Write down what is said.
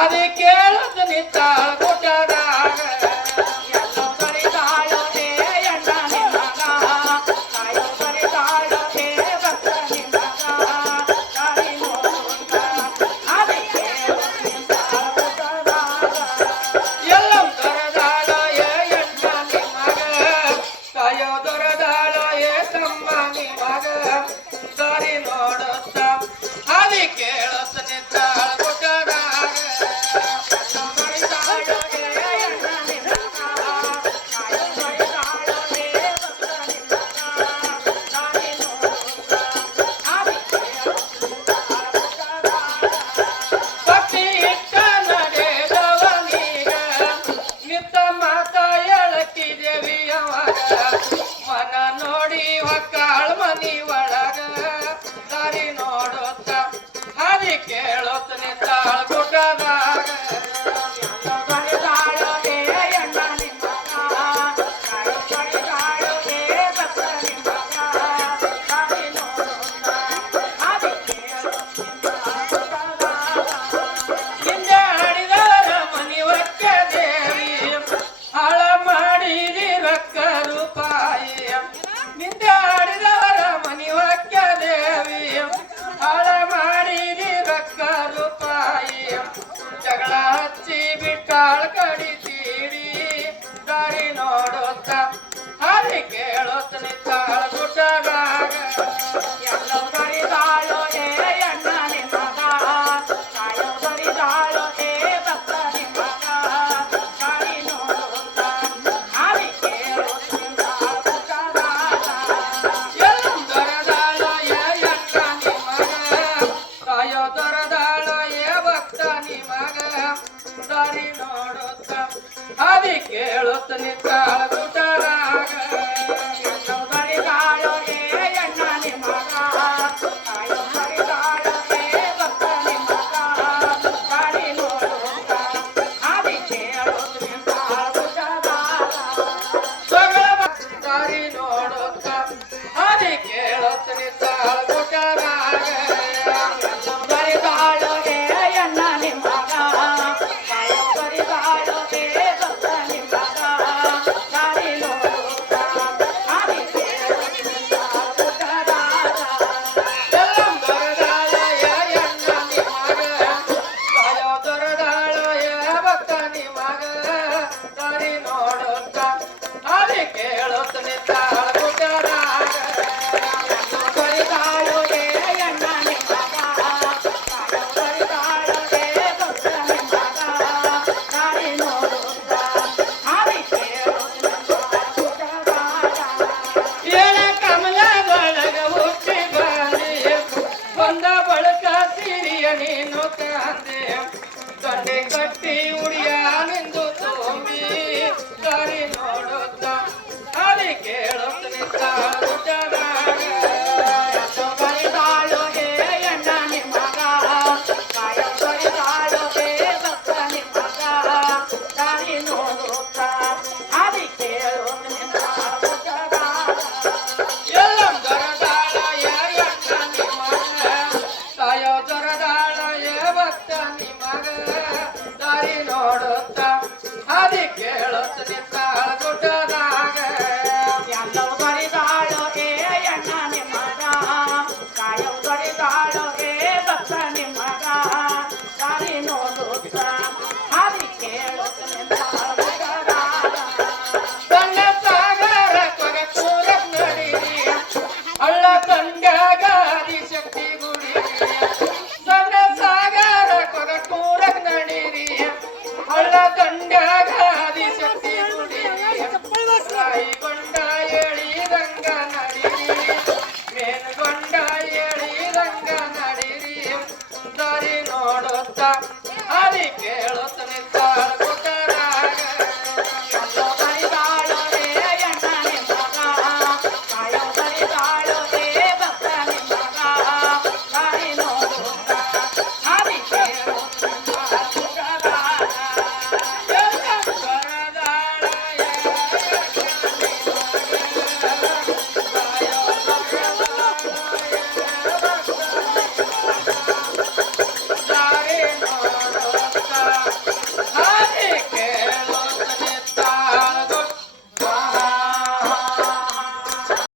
ದಾರಿ ಕೇಳದ ನಿಂತ ಕಟ್ಟಿ ಉಡಿಯ ನಿಂದು ತೋಮಿ ಕರಿ ನೋಡುತ್ತ 操你妈的